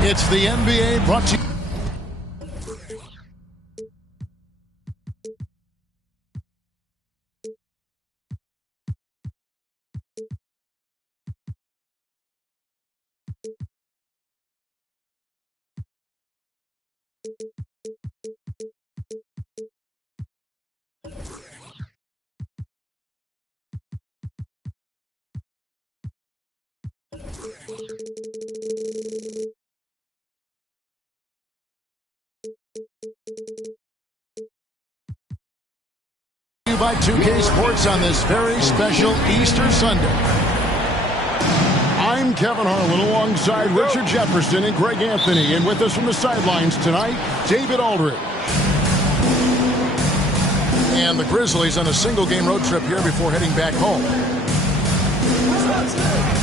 It's the NBA brought to you. By 2K Sports on this very special Easter Sunday. I'm Kevin Harlan alongside Richard Jefferson and Greg Anthony, and with us from the sidelines tonight, David Aldridge. And the Grizzlies on a single-game road trip here before heading back home.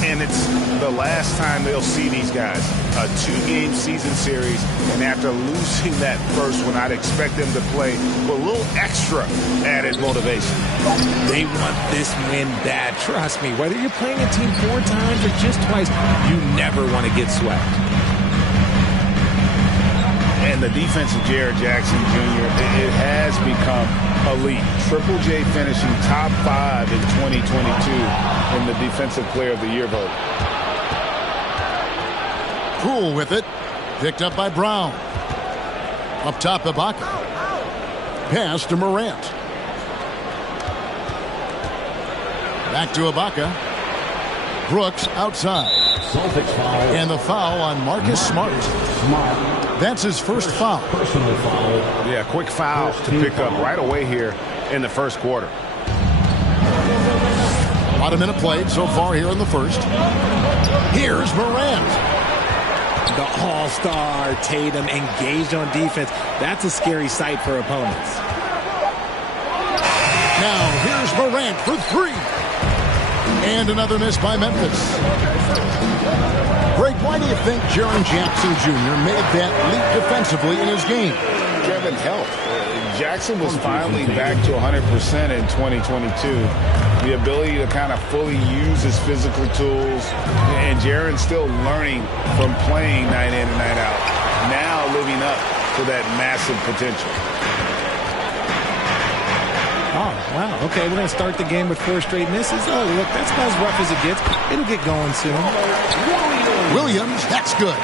And it's the last time they'll see these guys. A 2-game season series, and after losing that first one, I'd expect them to play with a little extra added motivation. They want this win bad. Trust me, whether you're playing a team 4 times or just twice, you never want to get swept. And the defense of Jared Jackson Jr., it has become elite. Triple J finishing top 5 in 2022 in the Defensive Player of the Year vote. Poole with it. Picked up by Brown. Up top, Ibaka. Pass to Morant. Back to Ibaka. Brooks outside. And the foul on Marcus Smart. That's his first foul. Yeah, quick foul to pick up right away here in the first quarter. About a minute played so far here in the first. Here's Morant. The all-star Tatum engaged on defense. That's a scary sight for opponents. Now here's Morant for 3. And another miss by Memphis. Greg, why do you think Jaren Jackson Jr. made that leap defensively in his game? Kevin, health. Jackson was finally back to 100% in 2022. The ability to kind of fully use his physical tools. And Jaren's still learning from playing night in and night out. Now living up to that massive potential. Oh, wow. Okay, we're going to start the game with 4 straight misses. Oh, look, that's about as rough as it gets. It'll get going soon. Williams, that's good.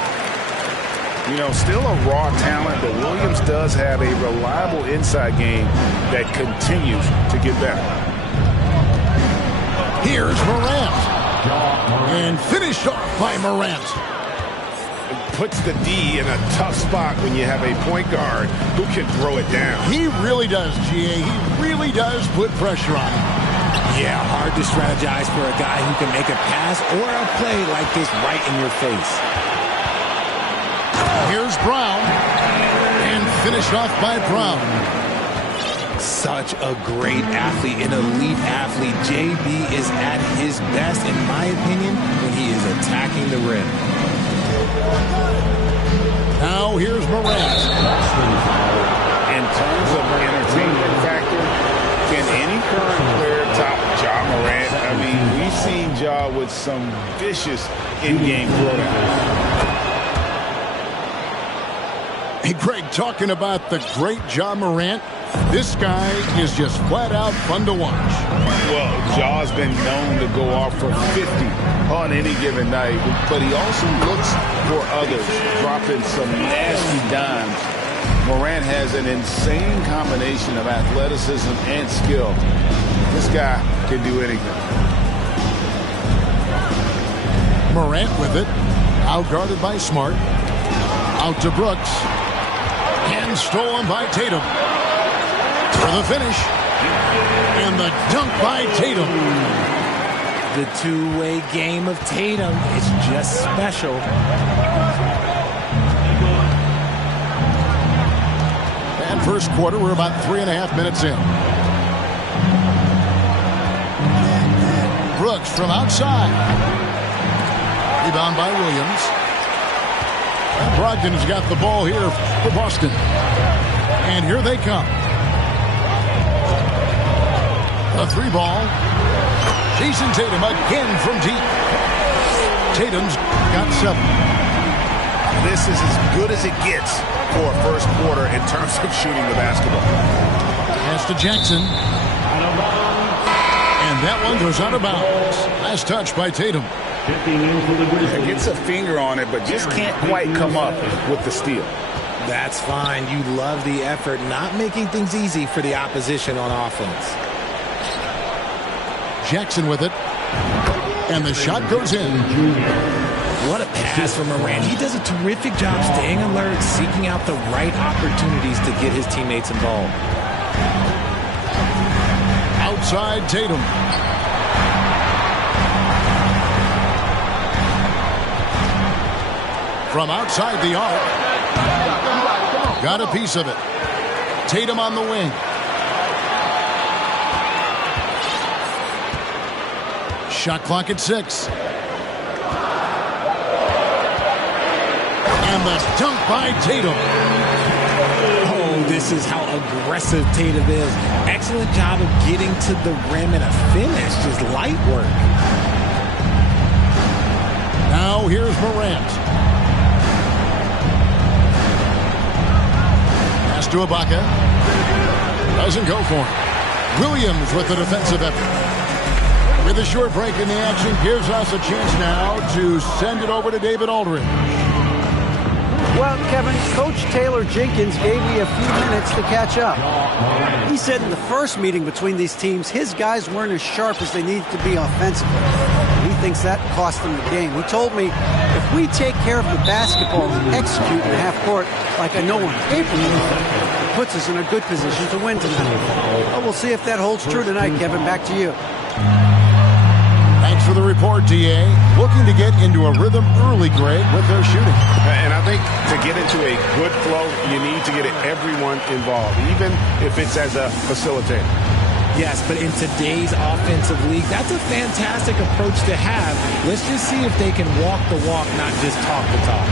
You know, still a raw talent, but Williams does have a reliable inside game that continues to get better. Here's Morant. And finished off by Morant. It puts the D in a tough spot when you have a point guard who can throw it down. He really does, GA. He really does put pressure on him. Yeah, hard to strategize for a guy who can make a pass or a play like this right in your face. Here's Brown. And finished off by Brown. Such a great athlete, an elite athlete. JB is at his best, in my opinion, when he is attacking the rim. Now here's Morant. In terms of entertainment factor, can any current player top Ja Morant? I mean, we've seen Ja with some vicious in-game throwdowns. Hey, Greg, talking about the great Ja Morant, this guy is just flat out fun to watch. Well, Ja's been known to go off for 50 on any given night, but he also looks for others, dropping some nasty dimes. Morant has an insane combination of athleticism and skill. This guy can do anything. Morant with it. Out-guarded by Smart. Out to Brooks. And stolen by Tatum. For the finish. And the dunk by Tatum. The two-way game of Tatum is just special. And first quarter, we're about 3.5 minutes in. Brooks from outside. Rebound by Williams. And Brogdon has got the ball here for Boston. And here they come. A three ball. Jason Tatum again from deep. Tatum's got 7. This is as good as it gets for a first quarter in terms of shooting the basketball. Pass to Jackson. And that one goes out of bounds. Last touch by Tatum. Gets a finger on it, but just can't quite come up with the steal. That's fine. You love the effort, not making things easy for the opposition on offense. Jackson with it. And the shot goes in. What a pass from Morant. He does a terrific job staying alert, seeking out the right opportunities to get his teammates involved. Outside Tatum. From outside the arc. Got a piece of it. Tatum on the wing. Shot clock at 6. And the dunk by Tatum. Oh, this is how aggressive Tatum is. Excellent job of getting to the rim and a finish. Just light work. Now here's Morant. Pass to Ibaka. Doesn't go for him. Williams with the defensive effort. With a short break in the action, gives us a chance now to send it over to David Aldridge. Well, Kevin, Coach Taylor Jenkins gave me a few minutes to catch up. He said in the first meeting between these teams, his guys weren't as sharp as they needed to be offensively. He thinks that cost them the game. He told me, if we take care of the basketball and execute in the half court like I know on paper, it puts us in a good position to win tonight. Well, we'll see if that holds true tonight, Kevin. Back to you. Thanks for the report, D.A. Looking to get into a rhythm early, Greg, with their shooting. And I think to get into a good flow, you need to get everyone involved, even if it's as a facilitator. Yes, but in today's offensive league, that's a fantastic approach to have. Let's just see if they can walk the walk, not just talk the talk.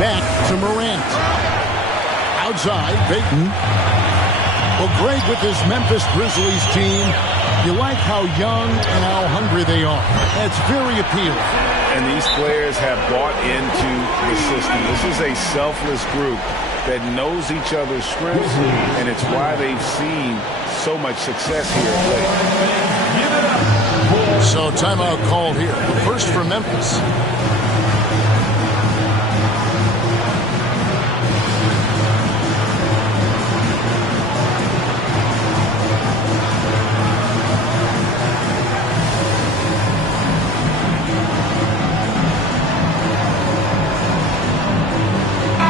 Back to Morant. Outside, Payton. Well, Greg, with this Memphis Grizzlies team, you like how young and how hungry they are. That's very appealing. And these players have bought into the system. This is a selfless group that knows each other's strengths, and it's why they've seen so much success here of late. So timeout called here. First for Memphis.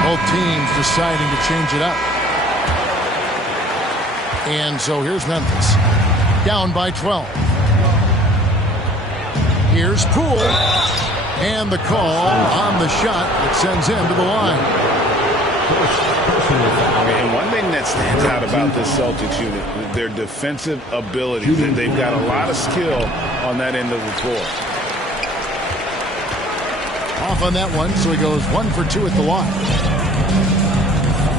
Both teams deciding to change it up. And so here's Memphis. Down by 12. Here's Poole. And the call on the shot that sends him to the line. And one thing that stands out about this Celtics unit, their defensive ability. They've got a lot of skill on that end of the floor. Off on that one, so he goes 1 for 2 at the line.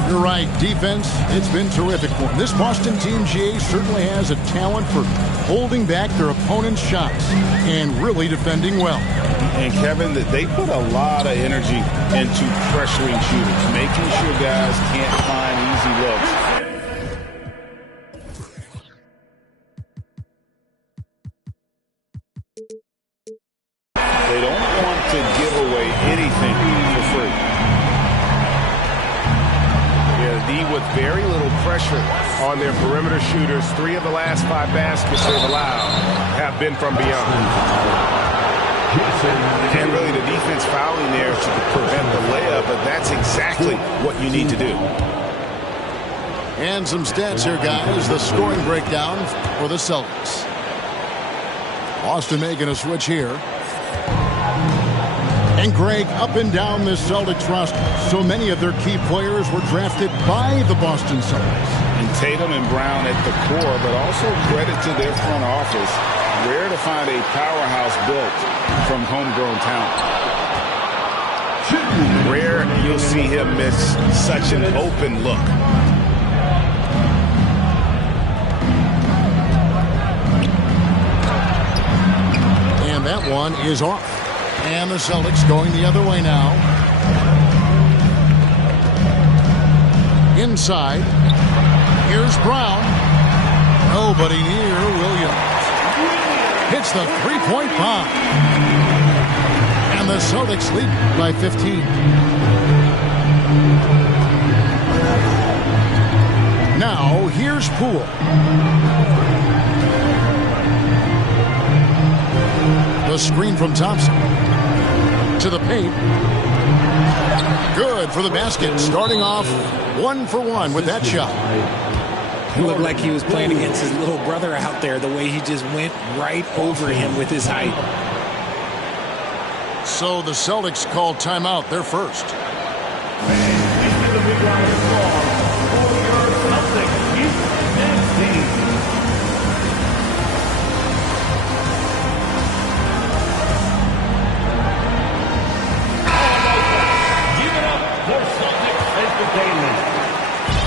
You're right. Defense, it's been terrific for them. This Boston team, GA, certainly has a talent for holding back their opponent's shots and really defending well. And, Kevin, they put a lot of energy into pressuring shooters, making sure guys can't find easy looks. They don't want to give away anything for free. With very little pressure on their perimeter shooters. 3 of the last 5 baskets they've allowed have been from beyond. And really the defense fouling there to prevent the layup, but that's exactly what you need to do. And some stats here, guys. The scoring breakdown for the Celtics. Boston making a switch here. And Greg, up and down this Celtics roster, so many of their key players were drafted by the Boston Celtics. And Tatum and Brown at the core, but also credit to their front office. Rare to find a powerhouse built from homegrown talent. Rare you'll see him miss such an open look. And that one is off. And the Celtics going the other way now. Inside. Here's Brown. Nobody near Williams. Hits the three-point bomb. And the Celtics lead by 15. Now, here's Poole. The screen from Thompson. To the paint. Good for the basket. Starting off 1 for 1 with that shot. He looked like he was playing against his little brother out there, the way he just went right over him with his height. So the Celtics called timeout. They're first.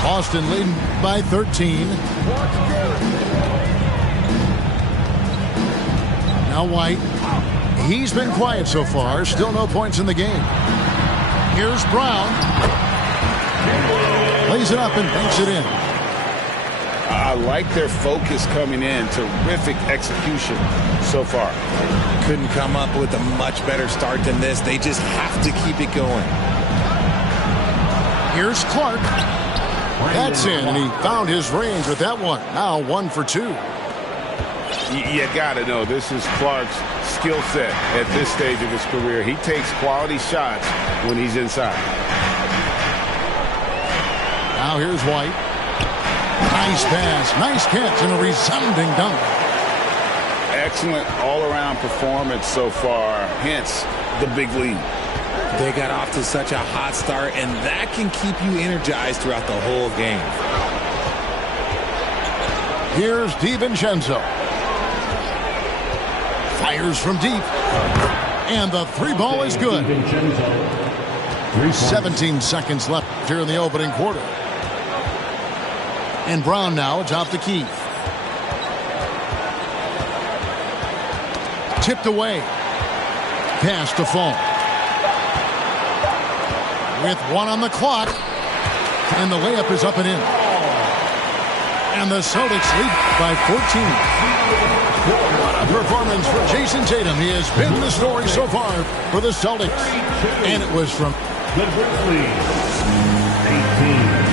Boston leading by 13. Now White. He's been quiet so far. Still no points in the game. Here's Brown. Lays it up and banks it in. I like their focus coming in. Terrific execution so far. Couldn't come up with a much better start than this. They just have to keep it going. Here's Clark. That's in, and he found his range with that one. Now 1 for 2. You got to know this is Clark's skill set at this stage of his career. He takes quality shots when he's inside. Now here's White. Nice pass, nice catch, and a resounding dunk. Excellent all-around performance so far, hence the big lead. They got off to such a hot start, and that can keep you energized throughout the whole game. Here's DiVincenzo. Fires from deep. And the 3 ball is good. 17 seconds left here in the opening quarter. And Brown now atop the key. Tipped away. Pass to Fall. With 1 on the clock. And the layup is up and in. And the Celtics lead by 14. What a performance for Jason Tatum. He has been the story so far for the Celtics. And it was from the Grizzlies, 18.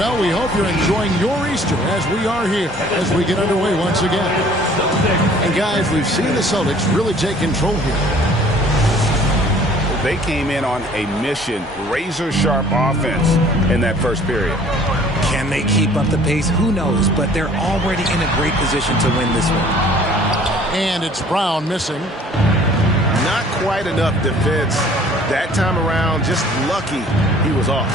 Well, we hope you're enjoying your Easter as we are here as we get underway once again. And guys, we've seen the Celtics really take control here. They came in on a mission, razor-sharp offense in that first period. Can they keep up the pace? Who knows, but they're already in a great position to win this one. And it's Brown missing. Not quite enough defense. That time around, just lucky he was off.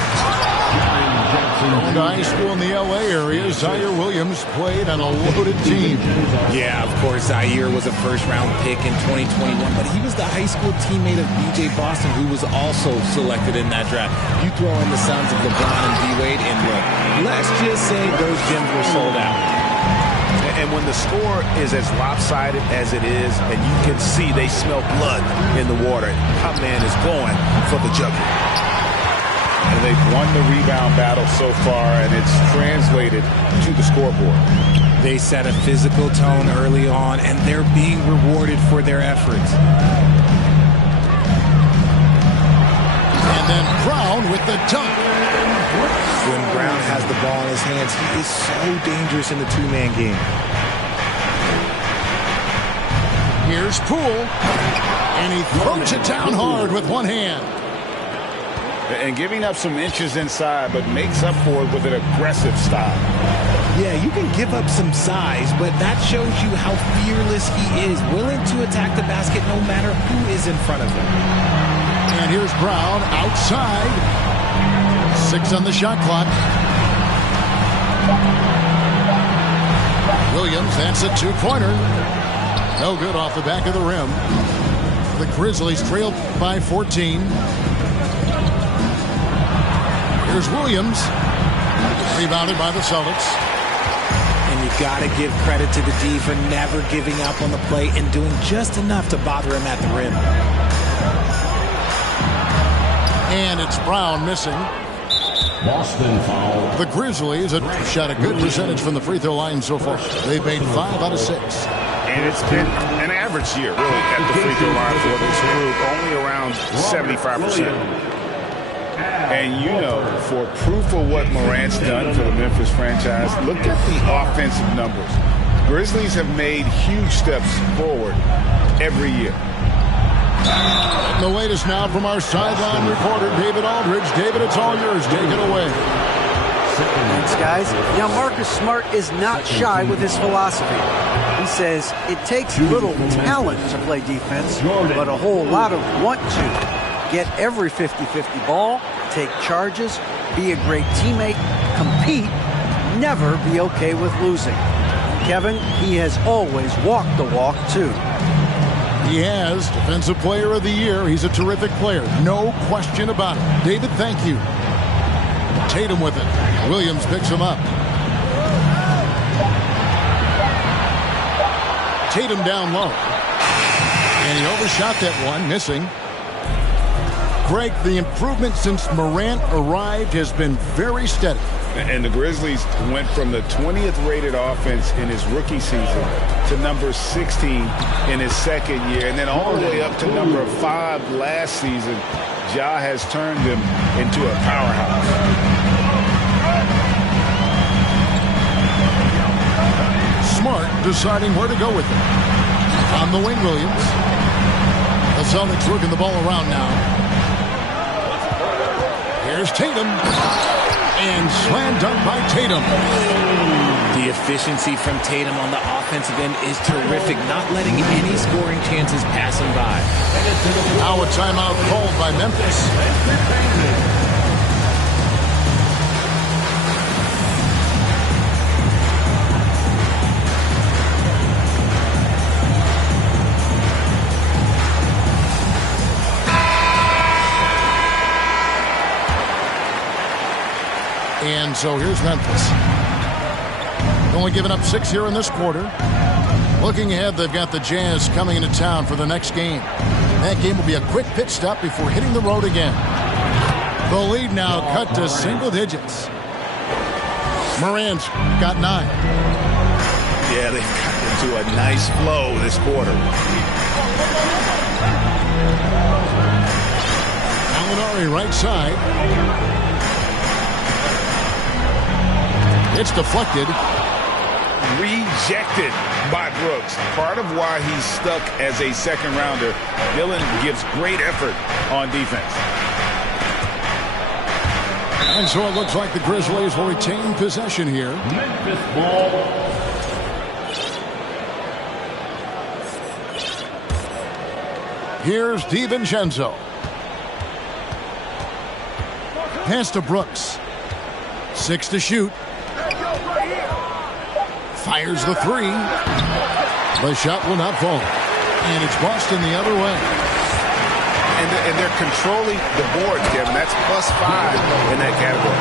Going to high school in the L.A. area, Zaire Williams played on a loaded team. Yeah, of course, Zaire was a first-round pick in 2021, but he was the high school teammate of B.J. Boston, who was also selected in that draft. You throw in the sons of LeBron and D-Wade, and look, let's just say those gyms were sold out. And when the score is as lopsided as it is, and you can see they smell blood in the water, my man is going for the jugular. And they've won the rebound battle so far, and it's translated to the scoreboard. They set a physical tone early on, and they're being rewarded for their efforts. And then Brown with the dunk. When Brown has the ball in his hands, he is so dangerous in the two-man game. Here's Poole, and he throws it down hard with one hand. And giving up some inches inside, but makes up for it with an aggressive style. Yeah, you can give up some size, but that shows you how fearless he is, willing to attack the basket no matter who is in front of him. And here's Brown outside. 6 on the shot clock. Williams, that's a two-pointer. No good off the back of the rim. The Grizzlies trailed by 14. Here's Williams. Rebounded by the Celtics. And you got to give credit to the D for never giving up on the play and doing just enough to bother him at the rim. And it's Brown missing. Boston foul. The Grizzlies have shot a good percentage from the free throw line so far. They've made 5 out of 6. And it's been an average year, really, at the free throw line for this group, only around 75%. And you know, for proof of what Morant's done for the Memphis franchise, look at the offensive numbers. Grizzlies have made huge steps forward every year. The latest now from our sideline reporter, David Aldridge. David, it's all yours. Take it away. Thanks, guys. Now, Marcus Smart is not shy with his philosophy. He says it takes little talent to play defense, but a whole lot of want to. Get every 50-50 ball, take charges, be a great teammate, compete, never be okay with losing. Kevin, he has always walked the walk, too. He has Defensive Player of the Year. He's a terrific player. No question about it. David, thank you. Tatum with it. Williams picks him up. Tatum down low. And he overshot that one, missing. Greg, the improvement since Morant arrived has been very steady. And the Grizzlies went from the 20th rated offense in his rookie season to number 16 in his second year, and then all the way up to number 5 last season. Ja has turned him into a powerhouse. Smart deciding where to go with it. On the wing, Williams. The Celtics working the ball around now. Here's Tatum. And slam dunk by Tatum. The efficiency from Tatum on the offensive end is terrific, not letting any scoring chances pass him by. Now a timeout called by Memphis. And so here's Memphis. Only giving up 6 here in this quarter. Looking ahead, they've got the Jazz coming into town for the next game. That game will be a quick pit stop before hitting the road again. The lead now cut to single digits. Morant's got 9. Yeah, they've got into a nice flow this quarter. Gallinari right side. It's deflected. Rejected by Brooks. Part of why he's stuck as a second rounder. Dillon gives great effort on defense. And so it looks like the Grizzlies will retain possession here. Memphis ball. Here's DiVincenzo. Pass to Brooks. 6 to shoot. Fires the 3. The shot will not fall. And it's Boston the other way. And they're controlling the boards, Kevin. That's +5 in that category.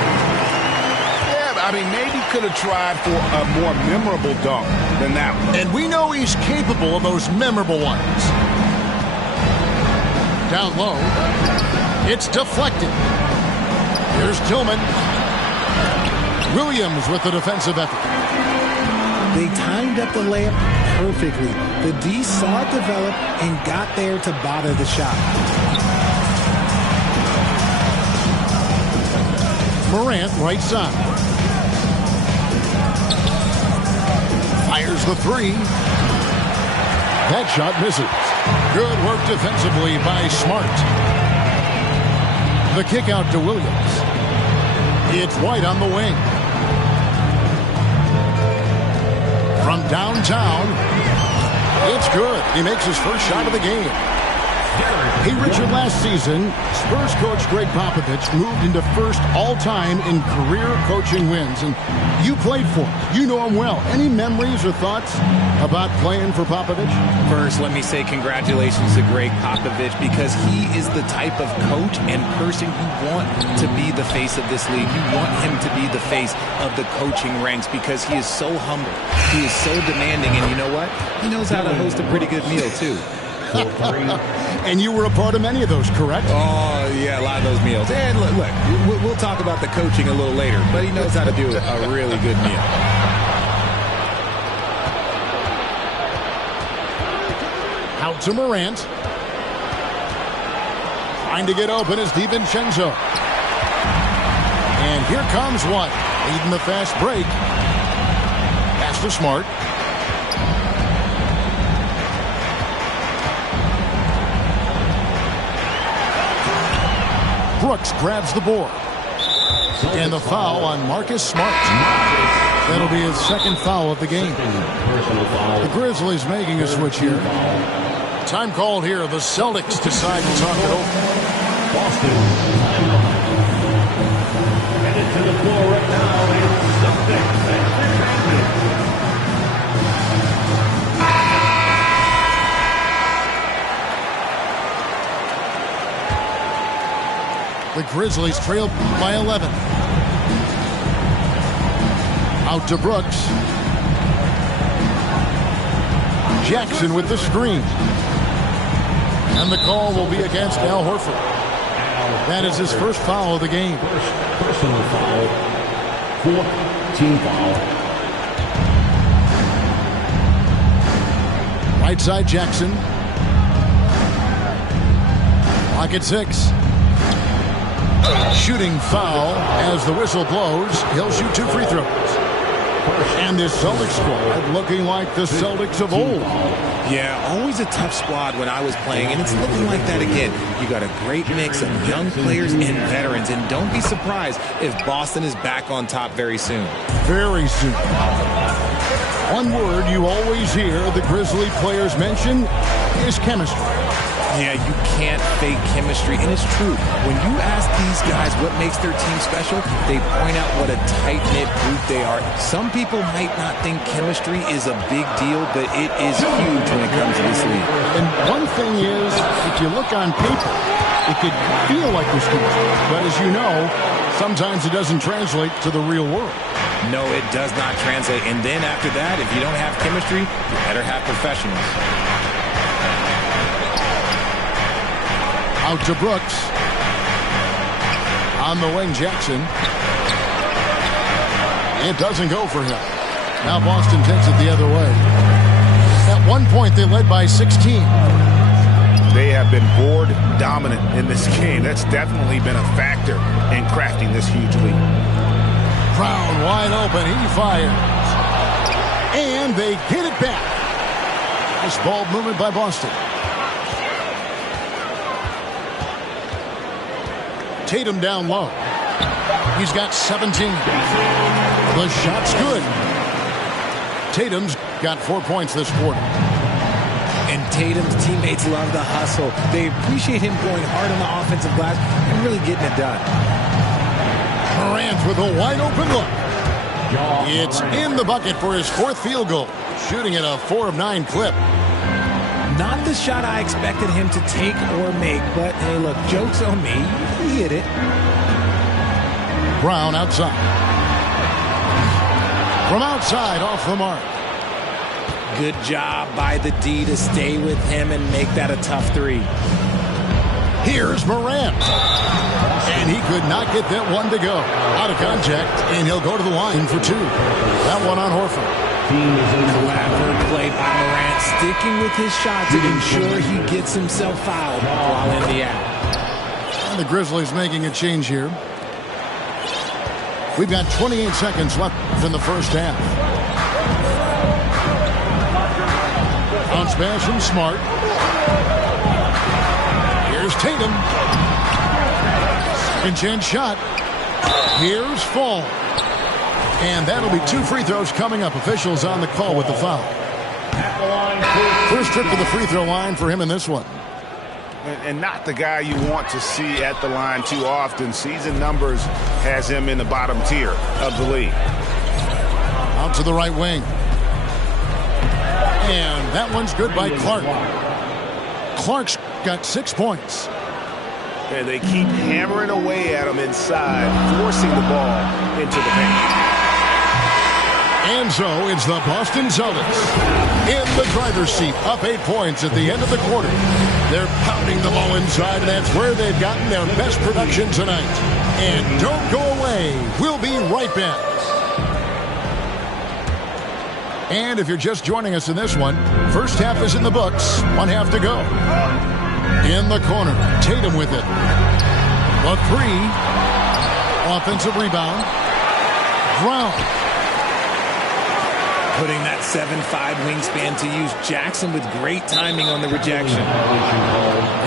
Yeah, I mean, maybe could have tried for a more memorable dunk than that one. And we know he's capable of those memorable ones. Down low. It's deflected. Here's Tillman. Williams with the defensive effort. They timed up the layup perfectly. The D saw it develop and got there to bother the shot. Morant right side. Fires the 3. That shot misses. Good work defensively by Smart. The kick out to Williams. It's White on the wing. From downtown, it's good. He makes his first shot of the game. Hey, Richard, last season, Spurs coach Greg Popovich moved into first all-time in career coaching wins. And you played for him. You know him well. Any memories or thoughts about playing for Popovich? First, let me say congratulations to Greg Popovich, because he is the type of coach and person you want to be the face of this league. You want him to be the face of the coaching ranks, because he is so humble. He is so demanding. And you know what? He knows how to host a pretty good meal, too. And you were a part of many of those, correct? Oh, yeah, a lot of those meals. And look, we'll talk about the coaching a little later, but he knows how to do a really good meal. Out to Morant. Trying to get open is DiVincenzo. And here comes White, leading the fast break. Pass to Smart. Brooks grabs the board. And the foul on Marcus Smart. That'll be his second foul of the game. The Grizzlies making a switch here. Time called here. The Celtics decide to talk it over. Boston, timeout. Headed to the floor right now is Celtics and The Grizzlies trail by 11. Out to Brooks. Jackson with the screen. And the call will be against Al Horford. That is his first foul of the game. Personal foul. 4th team foul. Right side Jackson. Pocket 6. Shooting foul as the whistle blows. He'll shoot 2 free throws. And this Celtics squad looking like the Celtics of old. Yeah, always a tough squad when I was playing, and it's looking like that again. You got a great mix of young players and veterans, and don't be surprised if Boston is back on top very soon. Very soon. One word you always hear the Grizzly players mention is chemistry. Yeah, you can't fake chemistry, and it's true. When you ask these guys what makes their team special, they point out what a tight-knit group they are. Some people might not think chemistry is a big deal, but it is huge when it comes to this league. And one thing is, if you look on paper, it could feel like there's chemistry. But as you know, sometimes it doesn't translate to the real world. No, it does not translate. And then after that, if you don't have chemistry, you better have professionals. Out to Brooks. On the wing, Jackson. It doesn't go for him. Now Boston takes it the other way. At one point, they led by 16. They have been board dominant in this game. That's definitely been a factor in crafting this huge lead. Brown wide open. He fires. And they get it back. Nice ball movement by Boston. Tatum down low. He's got 17. The shot's good. Tatum's got 4 points this quarter. And Tatum's teammates love the hustle. They appreciate him going hard on the offensive glass and really getting it done. Morant with a wide open look. It's in the bucket for his 4th field goal. Shooting at a 4 of 9 clip. Not the shot I expected him to take or make, but hey, look, joke's on me. He hit it. Brown outside. From outside, off the mark. Good job by the D to stay with him and make that a tough 3. Here's Morant. And he could not get that one to go. Out of contact, and he'll go to the line for 2. That one on Horford. Clever play by Morant, sticking with his shot to ensure he gets himself fouled while in the act. And the Grizzlies making a change here. We've got 28 seconds left in the first half. Bounce pass from Smart. Here's Tatum. And chance shot. Here's Fall. And that'll be 2 free throws coming up. Officials on the call with the foul. First trip to the free throw line for him in this one. And not the guy you want to see at the line too often. Season numbers has him in the bottom tier of the league. Out to the right wing. And that one's good by Clark. Clark's got 6 points. And they keep hammering away at him inside, forcing the ball into the paint. And so it's the Boston Celtics in the driver's seat, up 8 points at the end of the quarter. They're pounding the ball inside, and that's where they've gotten their best production tonight. And don't go away. We'll be right back. And if you're just joining us in this one, first half is in the books. 1 half to go. In the corner, Tatum with it. A 3. Offensive rebound. Brown. Putting that 7'5" wingspan to use. Jackson with great timing on the rejection.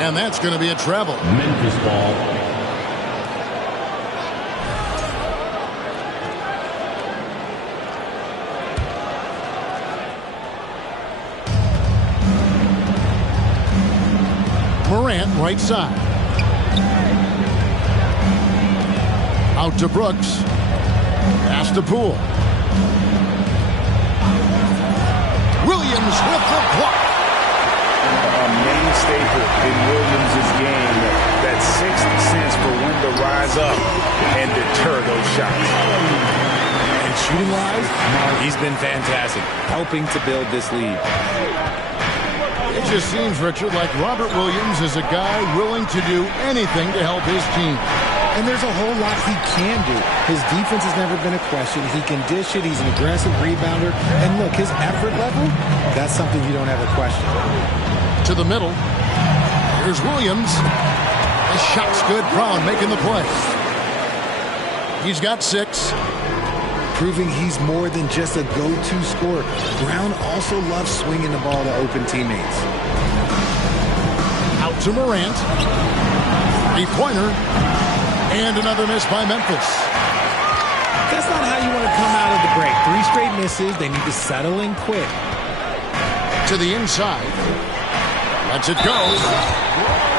And that's going to be a travel. Memphis ball. Morant, right side. Out to Brooks. Pass to Poole. Williams with the block. A main staple in Williams' game, that sixth sense for when to rise up and deter those shots. And shooting-wise, he's been fantastic, helping to build this lead. It just seems, Richard, like Robert Williams is a guy willing to do anything to help his team. And there's a whole lot he can do. His defense has never been a question. He can dish it. He's an aggressive rebounder. And look, his effort level, that's something you don't ever question. To the middle. Here's Williams. The shot's good. Brown making the play. He's got 6. Proving he's more than just a go-to scorer. Brown also loves swinging the ball to open teammates. Out to Morant. 3-pointer. And another miss by Memphis. That's not how you want to come out of the break. 3 straight misses. They need to settle in quick. To the inside. Lets it go.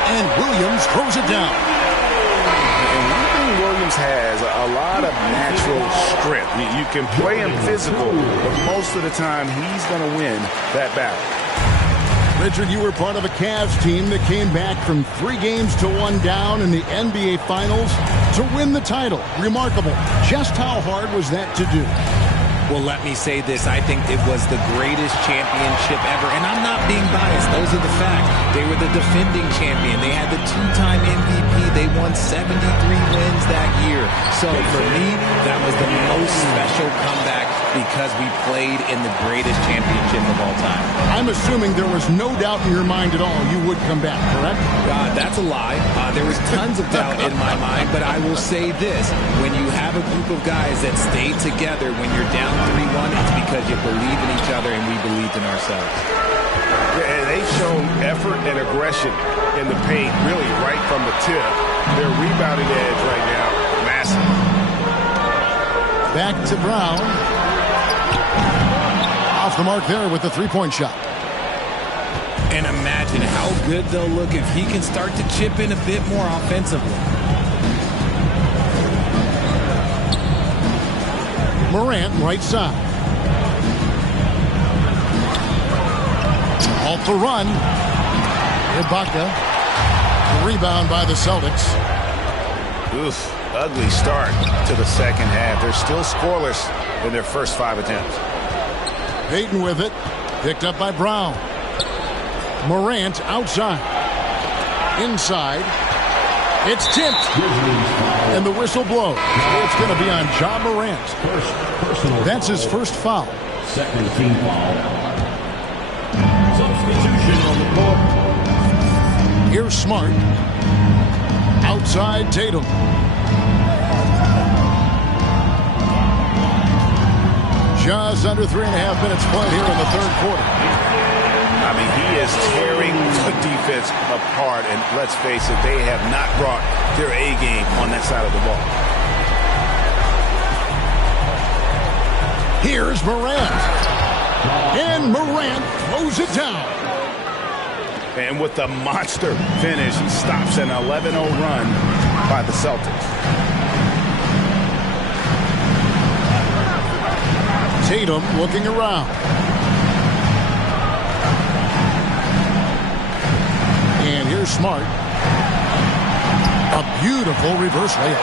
And Williams throws it down. And one thing Williams has, a lot of natural strength. You can play him physical, but most of the time he's going to win that battle. Richard, you were part of a Cavs team that came back from 3 games to 1 down in the NBA Finals to win the title. Remarkable. Just how hard was that to do? Well, let me say this. I think it was the greatest championship ever. And I'm not being biased. Those are the facts. They were the defending champion. They had the 2-time MVP. They won 73 wins that year. So for me, that was the most special comeback because we played in the greatest championship of all time. I'm assuming there was no doubt in your mind at all you would come back, correct? That's a lie. There was tons of doubt in my mind, but I will say this. When you have a group of guys that stay together when you're down 3-1, it's because you believe in each other and we believed in ourselves. And they've shown effort and aggression in the paint, really right from the tip. Their rebounding edge right now, massive. Back to Brown. Off the mark there with the 3-point shot. And imagine how good they'll look if he can start to chip in a bit more offensively. Morant, right side. Off the run. Ibaka. Rebound by the Celtics. Oof, ugly start to the second half. They're still scoreless in their first 5 attempts. Payton with it. Picked up by Brown. Morant outside. Inside. It's tipped. And the whistle blows. It's going to be on Ja Morant. That's his first foul. Second team foul. Substitution on the court. Here's Smart. Outside Tatum. Just under 3.5 minutes played here in the third quarter. I mean, he is tearing the defense apart, and let's face it, they have not brought their A game on that side of the ball. Here's Morant. And Morant throws it down. And with the monster finish, he stops an 11-0 run by the Celtics. Tatum looking around. And here's Smart. A beautiful reverse layup.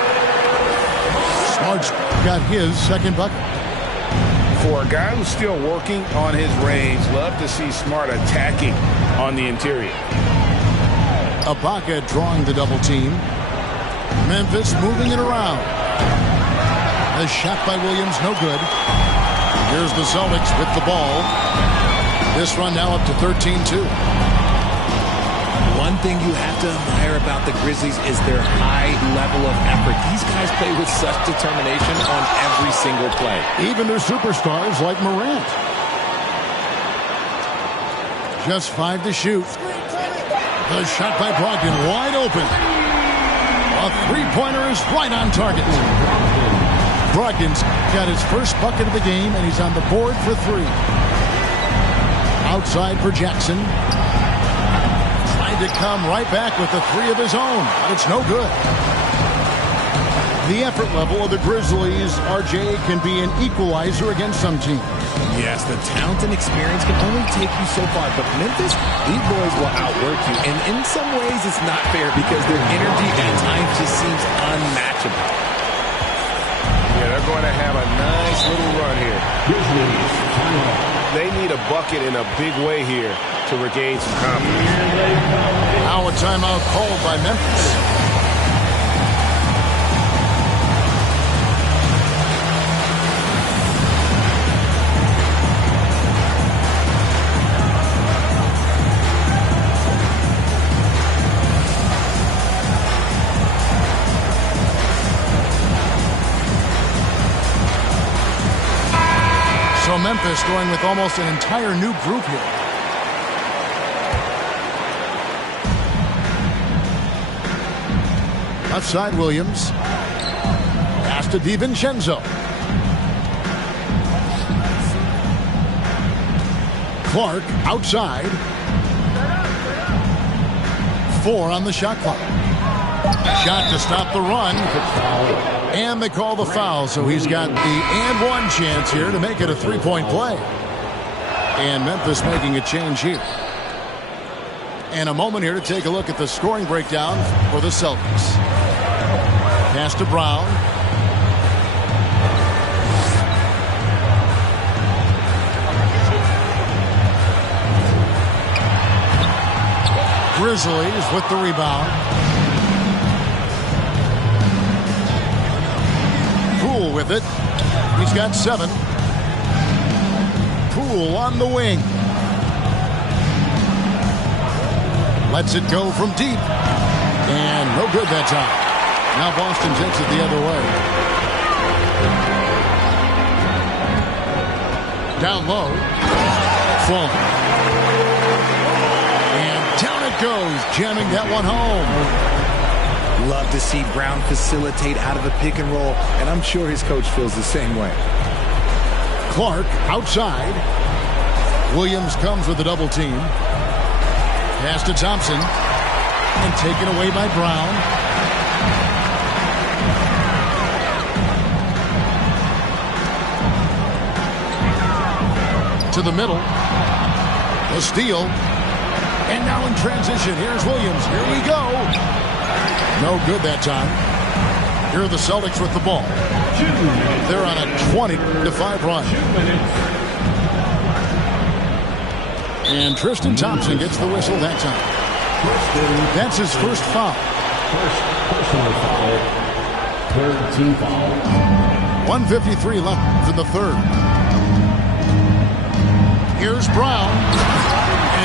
Smart's got his second bucket. For a guy who's still working on his range, love to see Smart attacking on the interior. Ibaka drawing the double team. Memphis moving it around. A shot by Williams, no good. Here's the Celtics with the ball. This run now up to 13-2. One thing you have to admire about the Grizzlies is their high level of effort. These guys play with such determination on every single play. Even their superstars like Morant. Just 5 to shoot. The shot by Brogdon wide open. A three-pointer is right on target. Brogdon's got his first bucket of the game, and he's on the board for 3. Outside for Jackson. To come right back with a 3 of his own, but it's no good. The effort level of the Grizzlies, RJ, can be an equalizer against some teams. Yes, the talent and experience can only take you so far, but Memphis, these boys will outwork you, and in some ways it's not fair because their energy at times just seems unmatchable. Yeah, they're going to have a nice little run here. They need a bucket in a big way here to regain some confidence. Now a timeout called by Memphis. So Memphis going with almost an entire new group here. Left side, Williams. Pass to DiVincenzo. Clark outside. 4 on the shot clock. Shot to stop the run. And they call the foul, so he's got the and one chance here to make it a 3-point play. And Memphis making a change here. And a moment here to take a look at the scoring breakdown for the Celtics. Pass to Brown. Grizzlies with the rebound. Poole with it. He's got 7. Poole on the wing. Lets it go from deep. And no good that time. Now Boston takes it the other way. Down low. Full. And down it goes, jamming that one home. Love to see Brown facilitate out of a pick and roll, and I'm sure his coach feels the same way. Clark outside. Williams comes with a double team. Pass to Thompson. And taken away by Brown. To the middle. A steal. And now in transition, here's Williams. Here we go. No good that time. Here are the Celtics with the ball. They're on a 20-5 run. And Tristan Thompson gets the whistle that time. That's his first foul. First personal foul. Third team foul. 1:53 left in the third. Here's Brown.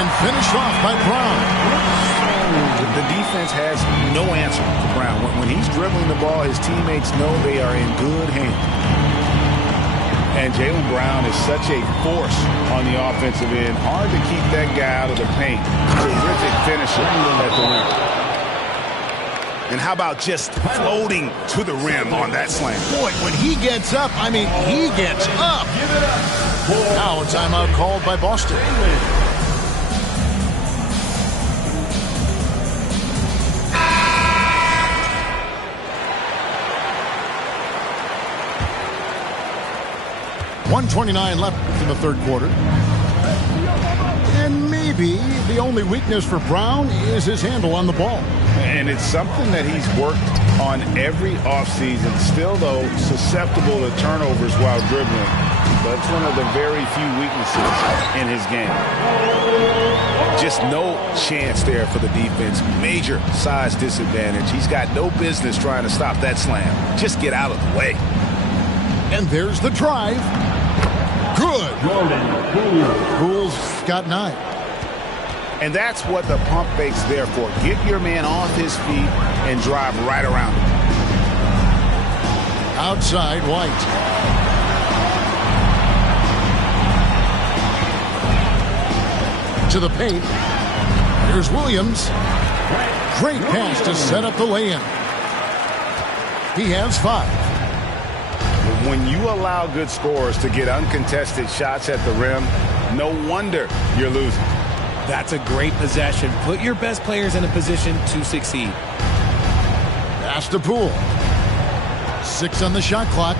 And finished off by Brown. The defense has no answer for Brown. When he's dribbling the ball, his teammates know they are in good hands. And Jaylen Brown is such a force on the offensive end. Hard to keep that guy out of the paint. Terrific finisher at the rim. And how about just floating to the rim on that slam? Boy, when he gets up, I mean, he gets up. Now a timeout called by Boston. .129 left in the third quarter. And maybe the only weakness for Brown is his handle on the ball. And it's something that he's worked on every offseason. Still, though, susceptible to turnovers while dribbling. That's one of the very few weaknesses in his game. Just no chance there for the defense. Major size disadvantage. He's got no business trying to stop that slam. Just get out of the way. And there's the drive. Good. Poole's got 9. And that's what the pump fake's there for. Get your man off his feet and drive right around him. Outside, White. To the paint. Here's Williams. Great pass to set up the lay-in. He has 5. When you allow good scorers to get uncontested shots at the rim, no wonder you're losing. That's a great possession. Put your best players in a position to succeed. Pass to Poole. 6 on the shot clock.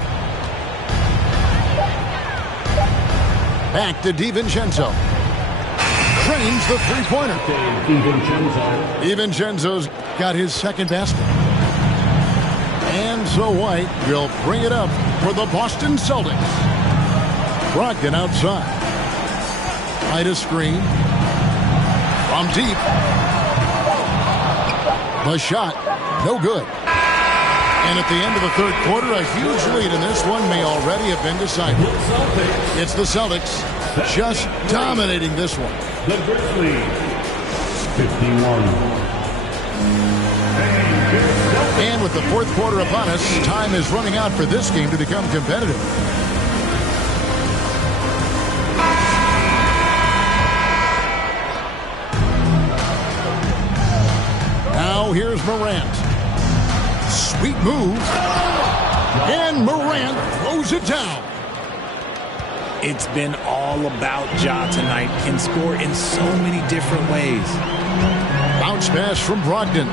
Back to DiVincenzo. Drains the three-pointer. DiVincenzo's got his second basket. And so White will bring it up for the Boston Celtics. Brogdon outside. By a screen. From deep. The shot, no good. And at the end of the third quarter, a huge lead in this one may already have been decided. It's the Celtics just dominating this one. The Grizzlies, 51. And with the fourth quarter upon us, time is running out for this game to become competitive. Now here's Morant. Sweet move. And Morant throws it down. It's been all about Ja tonight. Can score in so many different ways. Bounce pass from Brogdon.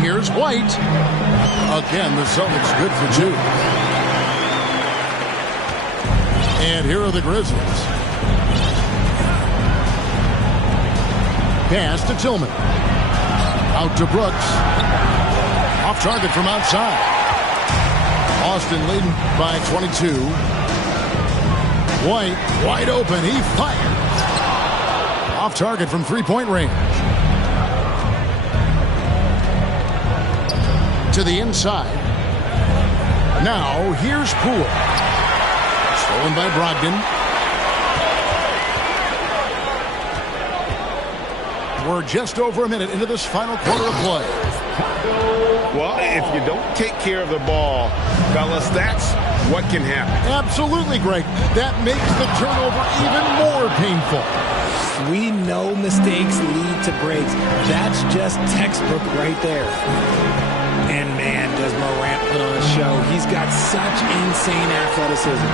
Here's White. Again, the Celtics good for 2. And here are the Grizzlies. Pass to Tillman. Out to Brooks. Off target from outside. Austin leading by 22. White wide open. He fired. Off target from three-point range. To the inside. Now here's Poole. Stolen by Brogdon. We're just over a minute into this final quarter of play. Well, if you don't take care of the ball, fellas, that's what can happen. Absolutely, Greg. That makes the turnover even more painful. We know mistakes lead to breaks. That's just textbook right there. And man, does Morant put on a show. He's got such insane athleticism.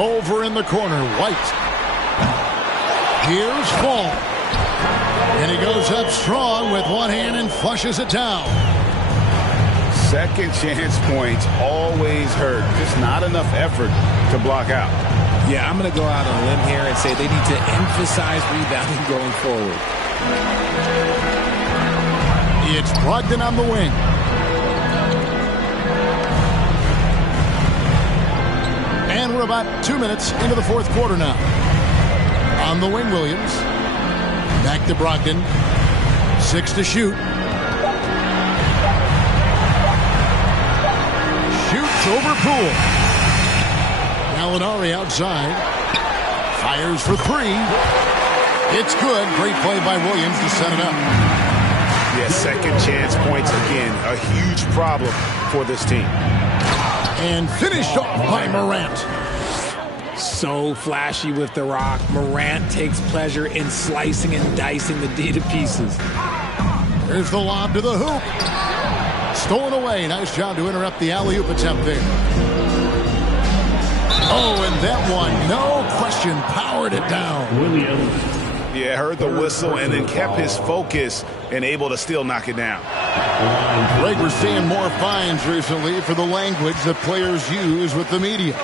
Over in the corner, White. Here's Fall. And he goes up strong with one hand and flushes it down. Second chance points always hurt. Just not enough effort to block out. Yeah, I'm going to go out on a limb here and say they need to emphasize rebounding going forward. It's Brogdon on the wing. And we're about 2 minutes into the fourth quarter now. On the wing, Williams. Back to Brogdon. 6 to shoot. Shoots over Poole. Gallinari outside. Fires for 3. It's good. Great play by Williams to set it up. Yeah, second chance points again. A huge problem for this team. And finished off by Morant. So flashy with the rock. Morant takes pleasure in slicing and dicing the D to pieces. There's the lob to the hoop. Stolen away. Nice job to interrupt the alley-oop attempt there. Oh, and that one, no question, powered it down. Williams. Yeah, heard the whistle and then kept his focus and able to still knock it down. Greg, we're seeing more fines recently for the language that players use with the media.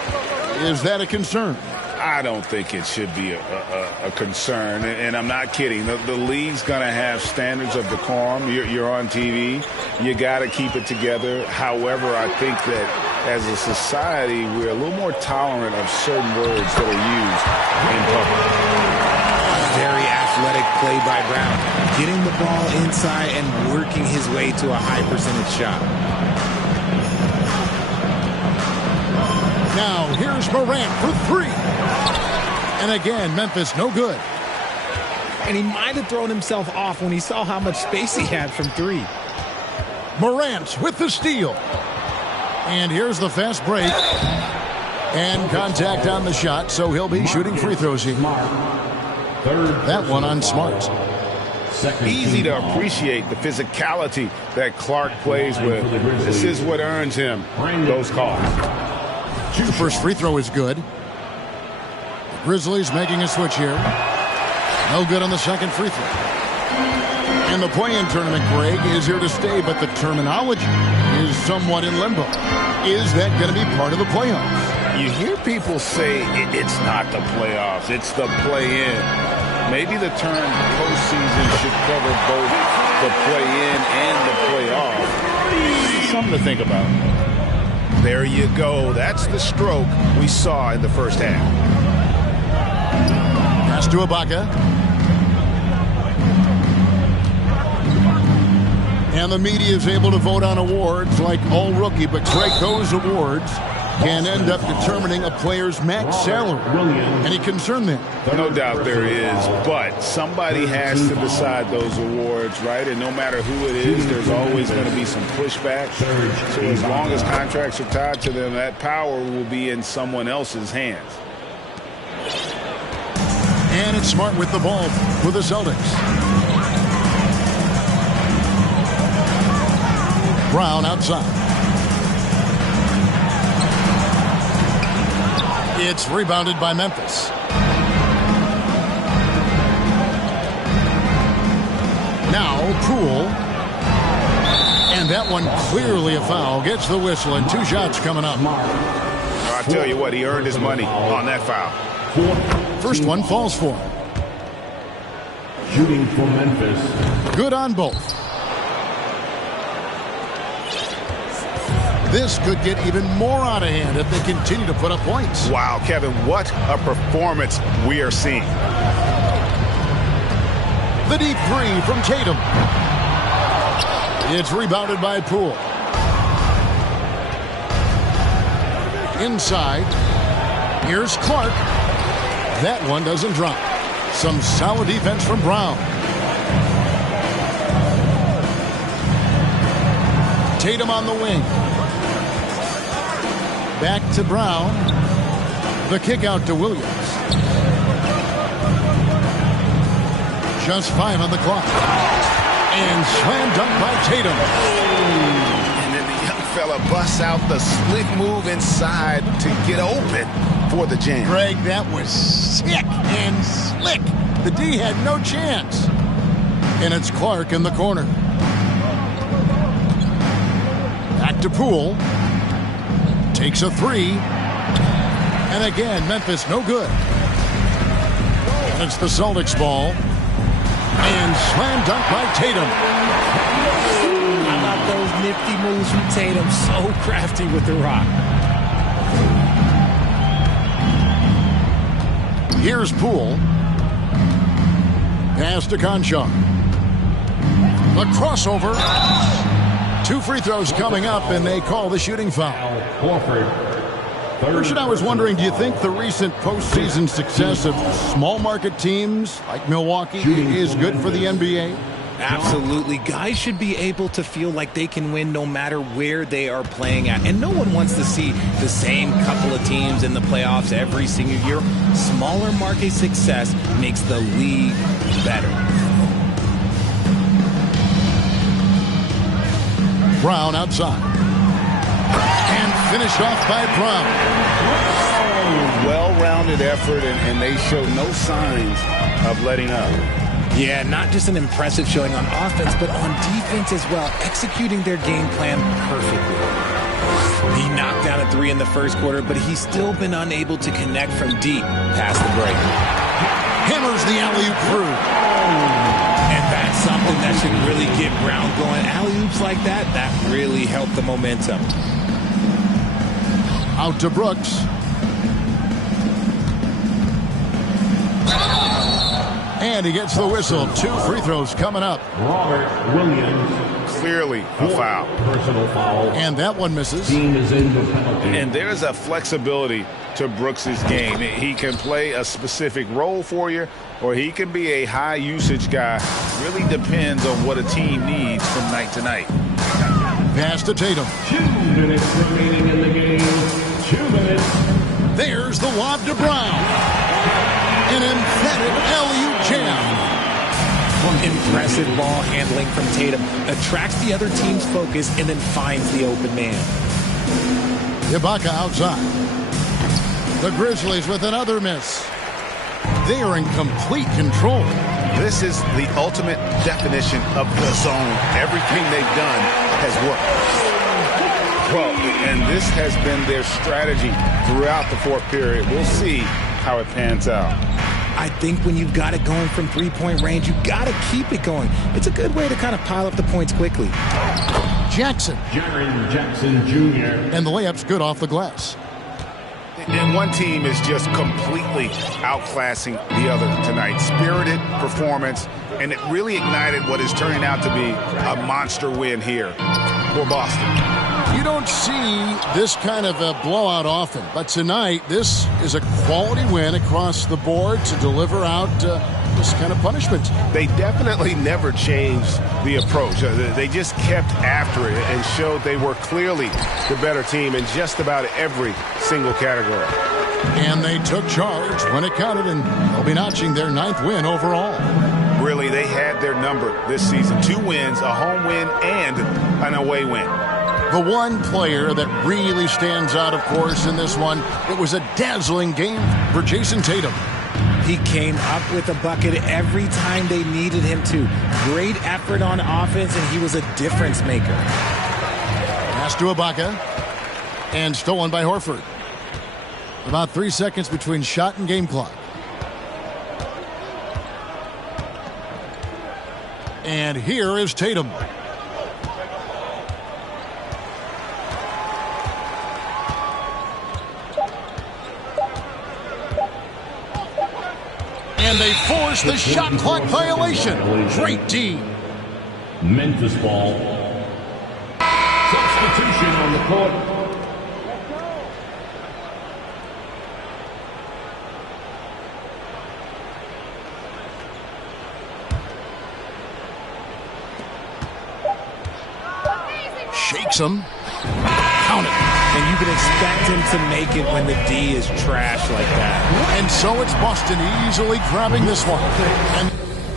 Is that a concern? I don't think it should be a concern, and I'm not kidding. The league's going to have standards of decorum. You're on TV. You got to keep it together. However, I think that as a society, we're a little more tolerant of certain words that are used in public. Very athletic play by Brown. Getting the ball inside and working his way to a high percentage shot. Now, here's Morant for 3. And again, Memphis no good. And he might have thrown himself off when he saw how much space he had from 3. Morant with the steal. And here's the fast break. And contact on the shot, so he'll be shooting free throws here. That one on Smart. Easy to appreciate the physicality that Clark plays with. This is what earns him those calls. The first free throw is good. The Grizzlies making a switch here. No good on the second free throw. And the play-in tournament, Greg, is here to stay, but the terminology is somewhat in limbo. Is that going to be part of the playoffs? You hear people say it's not the playoffs, it's the play-in. Maybe the term postseason should cover both the play-in and the playoff. Something to think about. There you go. That's the stroke we saw in the first half. Pass to Ibaka. And the media is able to vote on awards like all rookie, but Greg, those awards can end up determining a player's max salary. Any concern there? No doubt there is, but somebody has to decide those awards, right? And no matter who it is, there's always going to be some pushback. So as long as contracts are tied to them, that power will be in someone else's hands. And it's Smart with the ball for the Celtics. Brown outside. It's rebounded by Memphis. Now Poole. And that one clearly a foul. Gets the whistle and 2 shots coming up. I'll tell you what, he earned his money on that foul. First one falls for him. Shooting for Memphis. Good on both. This could get even more out of hand if they continue to put up points. Wow, Kevin, what a performance we are seeing. The deep 3 from Tatum. It's rebounded by Poole. Inside. Here's Clark. That one doesn't drop. Some solid defense from Brown. Tatum on the wing. Back to Brown. The kick out to Williams. Just 5 on the clock. And slam dunk by Tatum. And then the young fella busts out the slick move inside to get open before the jam. Greg, that was sick and slick. The D had no chance. And it's Clark in the corner. Back to Poole. Takes a three. And again, Memphis no good. And it's the Celtics ball. And slam dunk by Tatum. How about those nifty moves from Tatum? So crafty with the rock. Here's Poole. Pass to Conchar. The crossover. 2 free throws coming up, and they call the shooting foul. Christian, I was wondering, do you think the recent postseason success of small market teams like Milwaukee is good for the NBA? Absolutely. Guys should be able to feel like they can win no matter where they are playing at. And no one wants to see the same couple of teams in the playoffs every single year. Smaller market success makes the league better. Brown outside. And finished off by Brown. Well-rounded effort, and they show no signs of letting up. Yeah, not just an impressive showing on offense, but on defense as well, executing their game plan perfectly. He knocked down a three in the first quarter, but he's still been unable to connect from deep past the break. Hammers the alley-oop through. And that's something that should really get Brown going. Alley-oops like that really help the momentum. Out to Brooks. And he gets the whistle. 2 free throws coming up. Robert Williams. Clearly a foul. Personal foul. And that one misses. Team is in the penalty. And there's a flexibility to Brooks' game. He can play a specific role for you, or he can be a high-usage guy. Really depends on what a team needs from night to night. Pass to Tatum. 2 minutes remaining in the game. 2 minutes. There's the lob to Brown. An emphatic alley-oop jam. Impressive ball handling from Tatum. Attracts the other team's focus and then finds the open man. Ibaka outside. The Grizzlies with another miss. They are in complete control. This is the ultimate definition of the zone. Everything they've done has worked. Well, and this has been their strategy throughout the fourth period. We'll see how it pans out. I think when you've got it going from three-point range, you got to keep it going. It's a good way to kind of pile up the points quickly. Jackson. Jaren Jackson Jr. And the layup's good off the glass. And one team is just completely outclassing the other tonight. Spirited performance, and it really ignited what is turning out to be a monster win here for Boston. You don't see this kind of a blowout often, but tonight this is a quality win across the board to deliver out this kind of punishment. They definitely never changed the approach. They just kept after it and showed they were clearly the better team in just about every single category. And they took charge when it counted, and they'll be notching their 9th win overall. Really, they had their number this season. 2 wins, a home win, and an away win. The one player that really stands out, of course, in this one, it was a dazzling game for Jason Tatum. He came up with a bucket every time they needed him to. Great effort on offense, and he was a difference maker. Pass to Ibaka, and stolen by Horford. About 3 seconds between shot and game clock. And here is Tatum. And they force the shot clock violation. Great D. Memphis ball. Substitution on the court. Shakes him. Count it. And you can expect him to make it when the D is trash like that. And so it's Boston easily grabbing this one. And